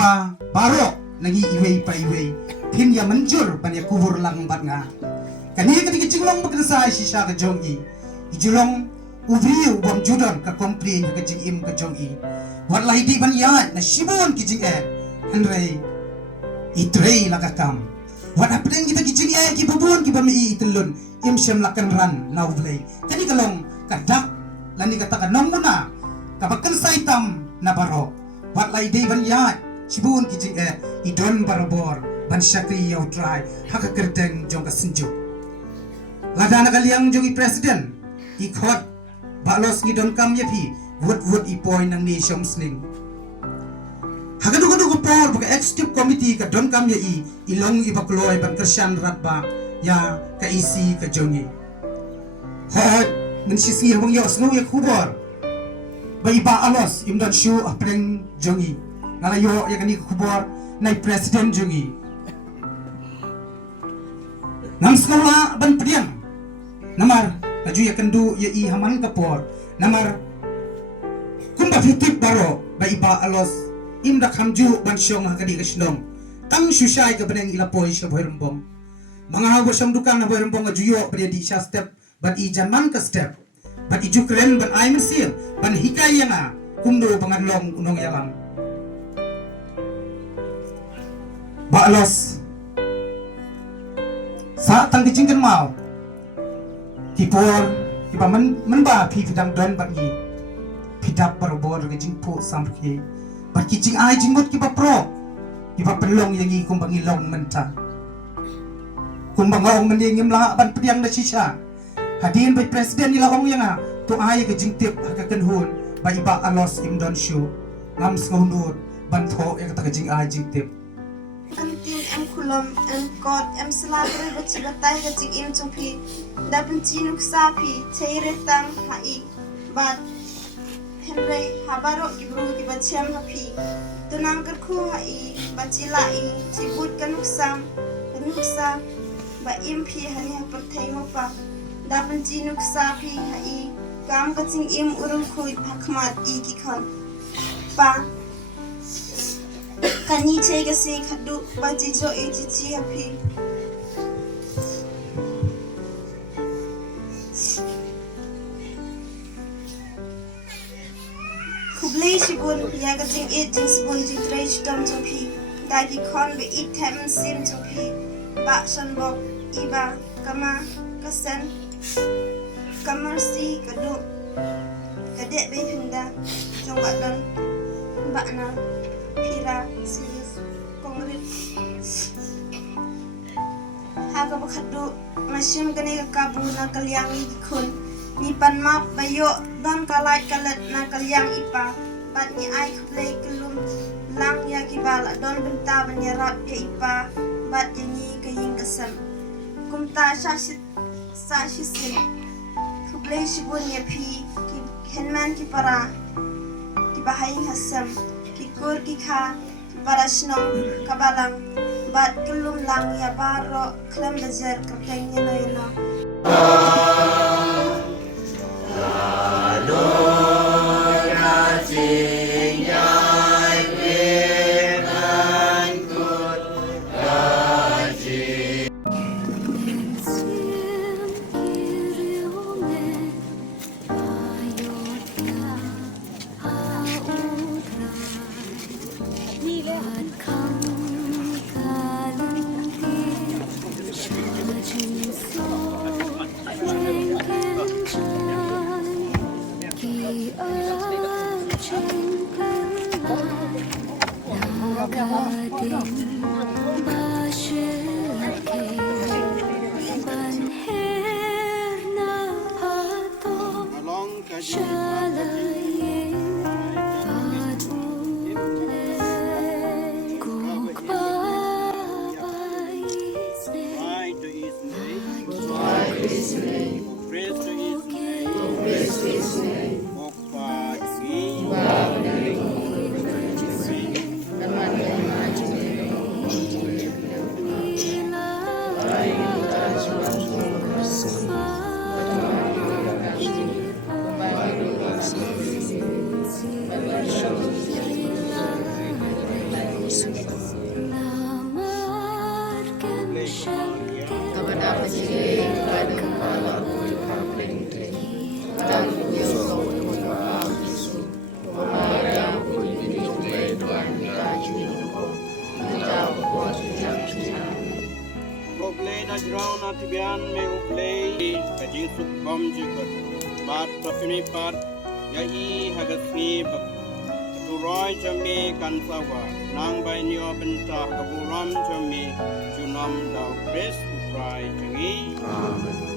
iba barok nagi iway pa iway pin ya manjur pan ya kubur lang bat nga kani ka jinglong bekerja sisa ka Jong ijulong ubriu bom judon ka komprin ka jing ka Jong wat lai di ban ya na shibon ki jing henry itrei lakakam wat apeng kita ki jing ki babon ki bami itelun imsem lakan ran nauvlei kani kalong kadak lani kata ka nongmuna ka bakkan saitam na baro wat lai di ban ya shibun ki jing idon barabor ban syakri yau try haka kerteng Jong ka senjuk ladana kaliang Jong presiden ikot Alos ngidon kam yapi wood ipoy nang ni syom sling hagadugo Paul baka executive committee ka don kam ya ilong ibakloy ban Christian ratba ya ka isi ka Jongi hot nansisi hong yo snow ya kubor ba iba Alos imdan shu apreng Jongi ngalayo ya kani kubor nai presiden Jongi nam sekolah ban pediang namar aju ya kendu ya haman kapor namar kumba fitip baro ba iba Alos imda khamju ban syong hakadi kasnong tang susai ka beneng ilapoy sa boyrombong mga hago syam dukan na boyrombong aju yo pada di sya step ban i jaman ka step ban iju kren ban ay mesil ban hikay nga kumdo pangadlong unong yalam ba Alos sa tang dijingkan mau Kipor, kipa menba pi fidang don bagi pidap barobor ke jingpo sampai bagi jing ai jingbot kipa pro kipa pelong yang i kumbang ilong menta kumbang ong mendingim lah ban pediang na sisa hadin by presiden ila ong yang tu ai ke jingtip ka kenhun ba iba Alos imdon shu ngam ngundut ban tho yang kata jing ai jingtip Anting em kulom em god em selagre baci batai gacik im cumpi dapen cinuk sapi ceire tang hai bat henry habaro ibru di baciam hapi tunang kerku hai baci lai cibut kanuksa ba impi hani hapertai ngopa dapen cinuk sapi hai gam gacing im urung kui hakmat ikikon pa Kani cega si Khatduh baji jo cici happy. Kublai sibun ya gajing jing sibun jing tray chidam jumpi. Dagi kon be it temen sim jumpi. Bak shan bok iba kama kasen kamersi Khatduh. Kadek be pinda Jong dan bakna Pira serius kongrit haga Khatduh masyum kene kabu na kalyang ikun ni pan map bayo dan kalai kalat na kalyang ipa bat ni ai khlei kelum lang ya kibala don benta banyarap ya ipa bat ni kaying kasam kumta shasit sin khlei shibun ya pi henman ki para ki bahai hasam Kur kikha barasnong kabalang bat kelum lang ya baro klam bajar kerteng yeno yan me uplay kajing sukbom jikot bat tapini pat ya I hagasni bak turoy jami kan sawa nang bay niyo benta kaburam jami junom daw kres upray jangi Amen.